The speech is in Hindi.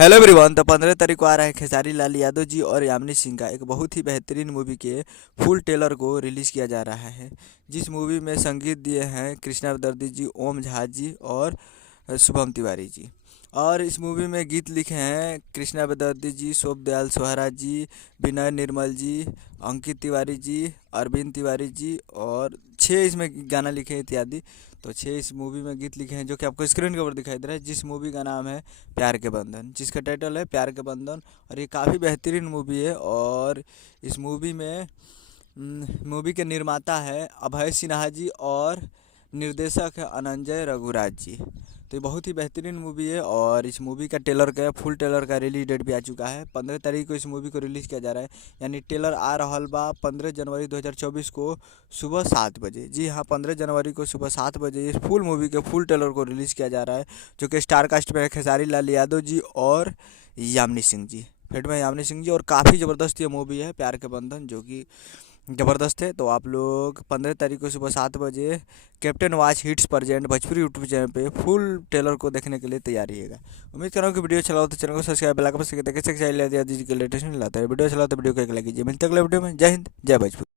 Hello everyone. तो 15 तारीख को आ रहा है खेसारी लाल यादव जी और यामिनी सिंह का एक बहुत ही बेहतरीन मूवी के फुल ट्रेलर को रिलीज़ किया जा रहा है। जिस मूवी में संगीत दिए हैं कृष्णा दर्दी जी, ओम झा जी और शुभम तिवारी जी। और इस मूवी में गीत लिखे हैं कृष्णा बेदर्दी जी, शोभ दयाल सोहरा जी, विनय निर्मल जी, अंकित तिवारी जी, अरविंद तिवारी जी और 6 इसमें गाना लिखे हैं इत्यादि। तो 6 इस मूवी में गीत लिखे हैं जो कि आपको स्क्रीन के ऊपर दिखाई दे रहा है। जिस मूवी का नाम है प्यार के बंधन, जिसका टाइटल है प्यार के बंधन। और ये काफ़ी बेहतरीन मूवी है। और इस मूवी में मूवी के निर्माता है अभय सिन्हा जी और निर्देशक है अनंजय रघुराज जी। तो ये बहुत ही बेहतरीन मूवी है। और इस मूवी का ट्रेलर का फुल ट्रेलर का रिलीज डेट भी आ चुका है। 15 तारीख को इस मूवी को रिलीज़ किया जा रहा है। यानी ट्रेलर आ रहल बा 15 जनवरी 2024 को सुबह 7 बजे। जी हाँ, 15 जनवरी को सुबह 7 बजे इस फुल मूवी के फुल ट्रेलर को रिलीज़ किया जा रहा है। जो कि स्टार कास्ट में है खेसारी लाल यादव जी और यामिनी सिंह जी। फेट में यामिनी सिंह जी। और काफ़ी ज़बरदस्त ये मूवी है प्यार के बंधन, जो कि ज़बरदस्त है। तो आप लोग 15 तारीख को सुबह 7 बजे captain watch hits present Bhojpuri YouTube channel पे फुल ट्रेलर को देखने के लिए तैयार रहिएगा। उम्मीद कर रहा हूँ कि वीडियो चलाओ तो चैनल को सब्सक्राइब बेल आइकन पर देखे से लेटेस्ट मिलता है। वीडियो चलाओ तो वीडियो को एक लाइक कीजिए। मिलते हैं अगले वीडियो में। जय हिंद, जय भोजपुरी।